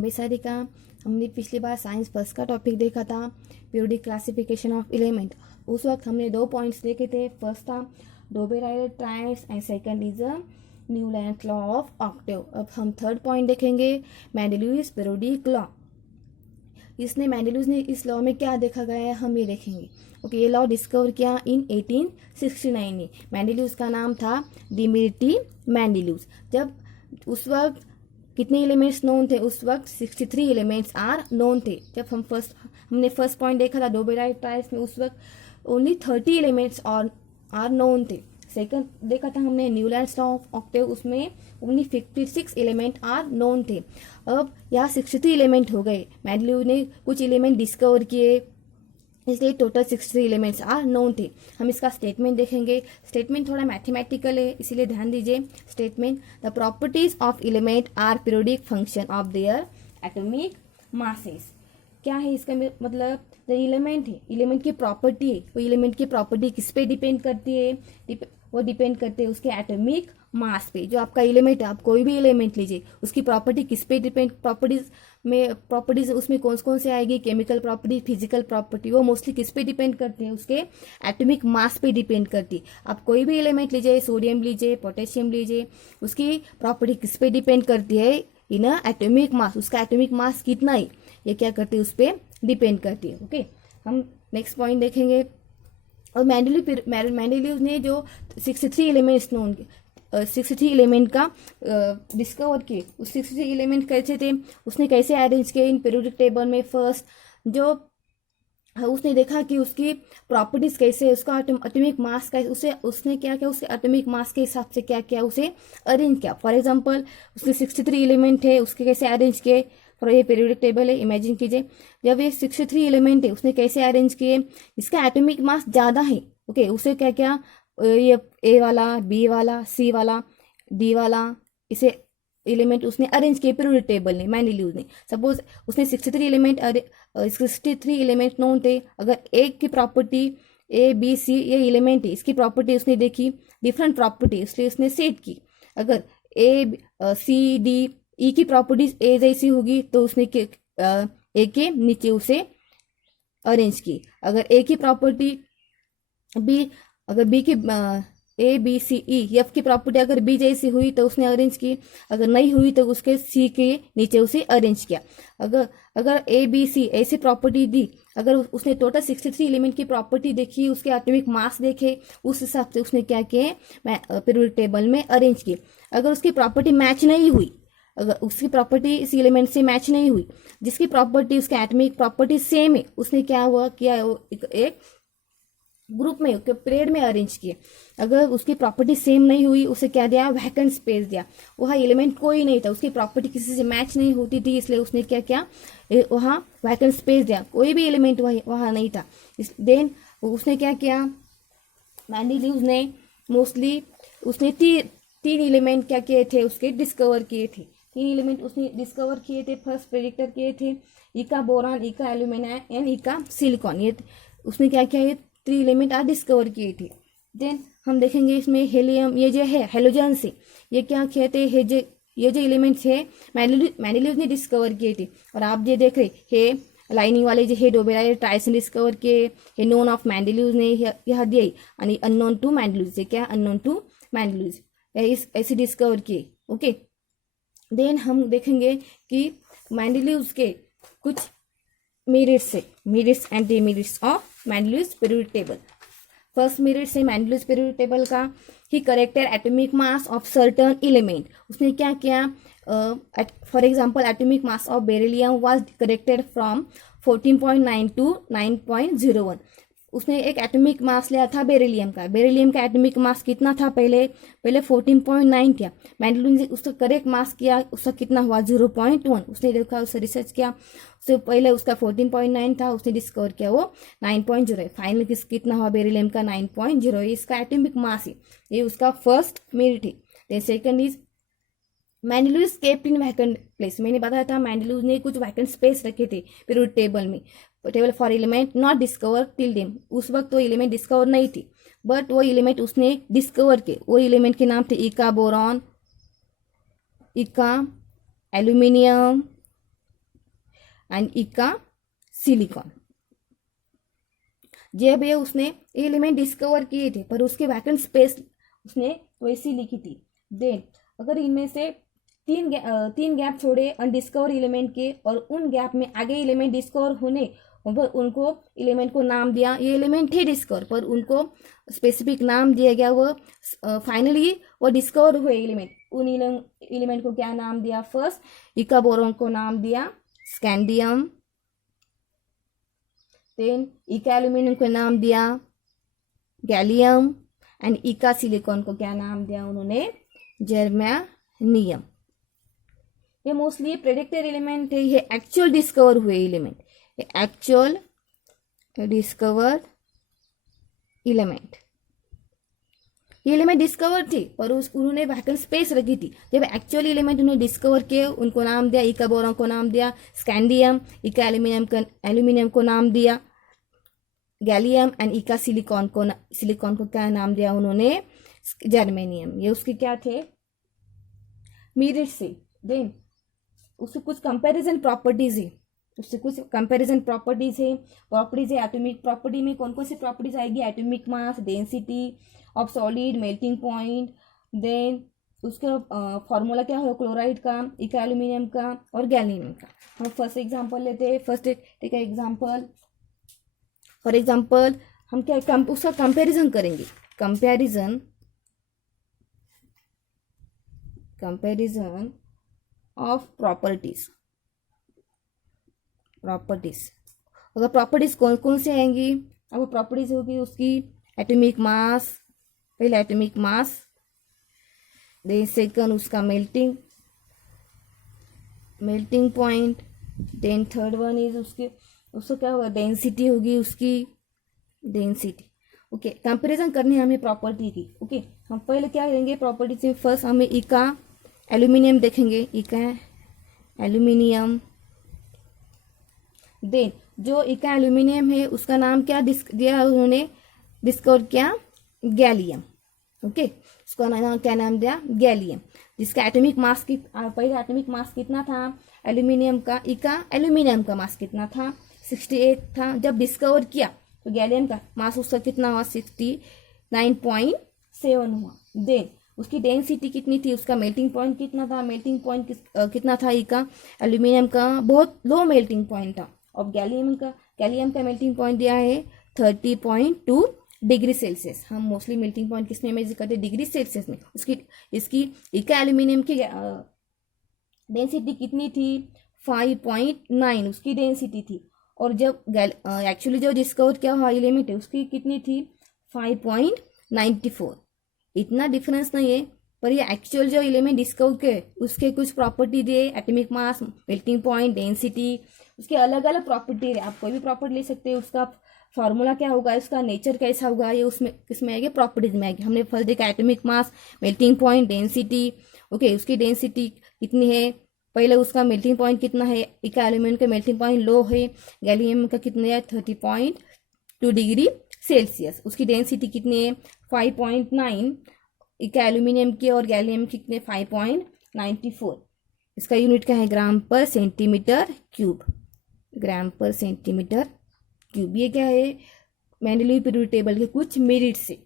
बेसारी का हमने पिछली बार साइंस फर्स्ट का टॉपिक देखा था, पीरियोडिक क्लासिफिकेशन ऑफ एलिमेंट। उस वक्त हमने 2 पॉइंट्स देखे थे। फर्स्ट था Dobereiner triads and second is a Newland law of octave. अब हम थर्ड पॉइंट देखेंगे, मेंडेलियस पीरियोडिक लॉ। मेंडेलियस ने इस लॉ में क्या देखा गया है हम ये देखेंगे। ओके, ये लॉ डिस्कवर किया इन 1869 में। मेंडेलियस का नाम था डिमित्री मेंडेलियस। जब उस वक्त कितने एलिमेंट्स नोन थे? उस वक्त 63 एलिमेंट्स आर नोन थे। जब हमने फर्स्ट पॉइंट देखा था डोबेराइडर ट्राइड्स में, उस वक्त ओनली 30 एलिमेंट्स आर नोन थे। सेकंड देखा था हमने न्यूलैंड लॉ ऑफ ऑक्टेव, उसमें ओनली 56 एलिमेंट आर नोन थे। अब यहाँ 63 एलिमेंट हो गए। मेंडेलियस ने कुछ एलिमेंट डिस्कवर किए, इसलिए टोटल 63 एलिमेंट्स आर नोन थे। हम इसका स्टेटमेंट देखेंगे। स्टेटमेंट थोड़ा मैथमेटिकल है, इसीलिए ध्यान दीजिए। Statement, the properties of element are periodic function of their atomic masses. क्या है इसका मतलब? द एलिमेंट है, एलिमेंट की प्रॉपर्टी है, वो एलिमेंट की प्रॉपर्टी किस पे डिपेंड करती है? वो डिपेंड करते हैं उसके एटॉमिक मास पे। जो आपका एलिमेंट है, आप कोई भी एलिमेंट लीजिए, उसकी प्रॉपर्टी किस पे डिपेंड, प्रॉपर्टीज उसमें कौन कौन से आएगी? केमिकल प्रॉपर्टी, फिजिकल प्रॉपर्टी, वो मोस्टली किस पे डिपेंड करते हैं? उसके एटॉमिक मास पे डिपेंड करती है। आप कोई भी एलिमेंट लीजिए, सोडियम लीजिए, पोटेशियम लीजिए, उसकी प्रॉपर्टी किस पे डिपेंड करती है? In atomic mass. उसका एटॉमिक मास कितना है, ये क्या करती है? उस पर डिपेंड करती है। ओके, हम नेक्स्ट पॉइंट देखेंगे। और मेंडेलियस ने जो 63 एलिमेंट्स नोन 63 एलिमेंट का डिस्कवर किए, उस 63 एलिमेंट कैसे थे, उसने कैसे अरेंज किए इन पीरियोडिक टेबल में? फर्स्ट जो उसने देखा कि उसकी प्रॉपर्टीज कैसे, उसका एटॉमिक मास कैसे, उसने क्या किया? उसके एटॉमिक मास के हिसाब से क्या किया? उसे अरेंज किया। फॉर एग्जांपल उसके 63 एलिमेंट है, उसके कैसे अरेंज किए? और ये पीरियोडिक टेबल है, इमेजिन कीजिए। जब ये 63 एलिमेंट है, उसने कैसे अरेंज किए? इसका एटॉमिक मास ज्यादा है। ओके, उसे क्या क्या, ये ए वाला, बी वाला, सी वाला, डी वाला, इसे एलिमेंट उसने अरेंज किए पीरियोडिक टेबल ने, मेंडेलियस ने। सपोज उसने 63 एलिमेंट नोन थे। अगर एक की प्रॉपर्टी ए बी सी ये एलिमेंट है, इसकी प्रॉपर्टी उसने देखी डिफरेंट प्रॉपर्टी, इसलिए उसने सेट की। अगर ए सी डी ई की प्रॉपर्टीज ए जैसी होगी तो उसने ए के नीचे उसे अरेंज की। अगर ए की प्रॉपर्टी बी, अगर बी की A B C E F की प्रॉपर्टी अगर बी जैसी हुई तो उसने अरेंज की। अगर नहीं हुई तो उसके सी के नीचे उसे अरेंज किया। अगर ए बी सी ऐसी प्रॉपर्टी दी, अगर उसने टोटल 63 एलिमेंट की प्रॉपर्टी देखी, उसके एटॉमिक मास देखे, उस हिसाब से उसने क्या किए? पीरियोडिक टेबल में अरेंज किए। अगर उसकी प्रॉपर्टी मैच नहीं हुई, अगर उसकी प्रॉपर्टी इस एलिमेंट से मैच नहीं हुई, जिसकी प्रॉपर्टी उसके एटॉमिक प्रॉपर्टी सेम है, उसने क्या हुआ किया? एक ग्रुप में पीरियड में अरेंज किए। अगर उसकी प्रॉपर्टी सेम नहीं हुई, उसे क्या दिया? वैकेंट स्पेस दिया। वहाँ एलिमेंट कोई नहीं था, उसकी प्रॉपर्टी किसी से मैच नहीं होती थी, इसलिए उसने क्या किया? वहाँ वैकेंट स्पेस दिया, कोई भी एलिमेंट वहाँ नहीं था। देन उसने क्या किया? मेंडेलियस ने मोस्टली उसने तीन एलिमेंट क्या किए थे? उसके डिस्कवर किए थे। 3 एलिमेंट उसने डिस्कवर किए थे। फर्स्ट प्रेडिक्टर किए थे इका बोरान, इका एल्यूमिना एंड इका सिलिकॉन। ये उसने क्या किया? ये 3 एलिमेंट आज डिस्कवर किए थे। देन हम देखेंगे इसमें हेलियम, ये जो है हेलोजन से, ये क्या कहते हैं? ये जो एलिमेंट्स है मेंडेलियस ने डिस्कवर किए थे। और आप ये देख रहे है लाइनिंग वाले जो है डोबेराइडर ट्राइड्स ने डिस्कवर किए, हे नोन ऑफ मेंडेलियस ने यह दिया, आणि अननोन टू मेंडेलियस से क्या? अननोन टू मेंडेलियस ऐसे डिस्कवर किए। ओके, देन हम देखेंगे कि मेंडेलियस के कुछ merits and demerits of Mendeleev's periodic table. First merit से मेंडेलियस पीरियोडिक टेबल का, he corrected atomic mass of certain element. उसने क्या किया? For example atomic mass of beryllium was corrected from 14.9 to 9.01। उसने एक एटॉमिक मास लिया था beryllium का। बेरिलियम का एटॉमिक मास कितना था? पहले 14.9 किया। मेंडेलियस ने उसका करेक्ट मास किया, उसका कितना हुआ? 0.1। उसने देखा, उससे रिसर्च किया, उससे पहले उसका 14.9 था, उसने डिस्कवर किया वो 9.0 है। फाइनल कितना हुआ बेरिलियम का? 9.0। इसका एटॉमिक मास है, ये उसका फर्स्ट मेरिट है। Then second is Mendeleev's kept in vacant place. मैंने बताया था मेंडेलियस ने कुछ वैकेंट स्पेस रखे थे पीरियोडिक टेबल में, table for element not discover till them. उस वक्त वो एलिमेंट डिस्कवर नहीं थी, बट वो एलिमेंट उसने डिस्कवर किए। वो एलिमेंट के नाम थे इका बोरॉन, इका एल्यूमिनियम, एंड इका सिलिकॉन। जब ये उसने एलिमेंट डिस्कवर किए थे पर उसके वैकेंट स्पेस उसने वैसी लिखी थी। देन अगर इनमें से तीन गैप छोड़े अनडिस्कवर एलिमेंट के और उन गैप में आगे एलिमेंट डिस्कवर होने पर उनको एलिमेंट को नाम दिया, ये एलिमेंट थे डिस्कवर पर उनको स्पेसिफिक नाम दिया गया। वो फाइनली वो डिस्कवर हुए एलिमेंट, उन एलिमेंट को क्या नाम दिया? फर्स्ट इका बोरोन को नाम दिया स्कैंडियम, देन इका एल्यूमिनियम को नाम दिया गैलियम एंड इका सिलिकॉन को क्या नाम दिया उन्होंने? जर्मेनियम। ये मोस्टली प्रेडिक्टेड एलिमेंट है, ये एक्चुअल डिस्कवर हुए एलिमेंट, ये एक्चुअल डिस्कवर्ड एलिमेंट। ये एलिमेंट डिस्कवर थी पर उन्होंने वैकेंट स्पेस रखी थी। जब एक्चुअल एलिमेंट उन्होंने डिस्कवर किए उनको नाम दिया, इका बोरोन को नाम दिया स्कैंडियम, इका एल्यूमिनियम को नाम दिया गैलियम एंड इका सिलिकॉन को क्या नाम दिया उन्होंने? जर्मेनियम। ये उसके क्या थे? मेरिट से। देन उससे कुछ कंपैरिजन प्रॉपर्टीज है, प्रॉपर्टीज है एटॉमिक प्रॉपर्टी में कौन कौन सी प्रॉपर्टीज आएगी? Atomic mass, density of solid, melting point, then उसका फॉर्मूला क्या हो? क्लोराइड का, इका एल्यूमिनियम का और गैलियम का। हम फर्स्ट एग्जांपल लेते हैं। First take example, for example हम क्या उसका कंपैरिजन करेंगे। Comparison of properties. अगर प्रॉपर्टीज कौन कौन से आएंगी? अब प्रॉपर्टीज होगी उसकी एटॉमिक मास, पहले एटॉमिक मास, देन सेकंड उसका melting point, then third one is उसका क्या होगा? डेंसिटी होगी उसकी, डेंसिटी। ओके, कंपैरिजन करनी है हमें प्रॉपर्टी की। ओके, हम पहले क्या करेंगे प्रॉपर्टी से? फर्स्ट हमें इका एल्यूमिनियम देखेंगे, इका एल्यूमिनियम। देन जो इका एल्यूमिनियम है उसका नाम क्या दिया उन्होंने? डिस्कवर किया गैलियम। ओके, उसका नाम क्या नाम दिया? गैलियम। जिसका एटॉमिक मास पहले एटॉमिक मास कितना था एल्यूमिनियम का? इका एल्यूमिनियम का मास कितना था? 68 था। जब डिस्कवर किया तो गैलियम का मास उसका कितना हुआ? 69.7 हुआ। देन उसकी डेंसिटी कितनी थी? उसका मेल्टिंग पॉइंट कितना था? मेल्टिंग पॉइंट कितना था इका एल्यूमिनियम का? बहुत लो मेल्टिंग पॉइंट था। और गैलियम का मेल्टिंग पॉइंट दिया है 30.2 डिग्री सेल्सियस। हम मोस्टली मेल्टिंग पॉइंट किस में मेजर करते हैं? डिग्री सेल्सियस में। इसकी इका एल्यूमिनियम की डेंसिटी कितनी थी? 5.9 उसकी डेंसिटी थी। और जब एक्चुअली जो डिस्कवर किया हुआ एलिमेंट है उसकी कितनी थी? 5.94। इतना डिफरेंस नहीं है पर ये एक्चुअल जो एलिमेंट डिस्कवर किए उसके कुछ प्रॉपर्टी दिए, atomic mass, melting point, density, उसके अलग अलग प्रॉपर्टी है। आप कोई भी प्रॉपर्टी ले सकते हैं। उसका फॉर्मूला क्या होगा, उसका नेचर कैसा होगा, ये उसमें किसमें आएगी? प्रॉपर्टीज में आएगी। हमने फर्स्ट देखा atomic mass, melting point, density. Okay, उसकी डेंसिटी कितनी है? पहले उसका मेल्टिंग पॉइंट कितना है? इका एल्यूमिनियम का मेल्टिंग पॉइंट लो है, गैलियम का कितने है? 30.2 डिग्री सेल्सियस। उसकी डेंसिटी कितनी है? 5.9 इका एल्यूमिनियम की और गैलियम कितने? 5.94। इसका यूनिट क्या है? ग्राम पर सेंटीमीटर क्यूब। ये क्या है? मेंडेलीव पीरियोडिक टेबल के कुछ मेरिट से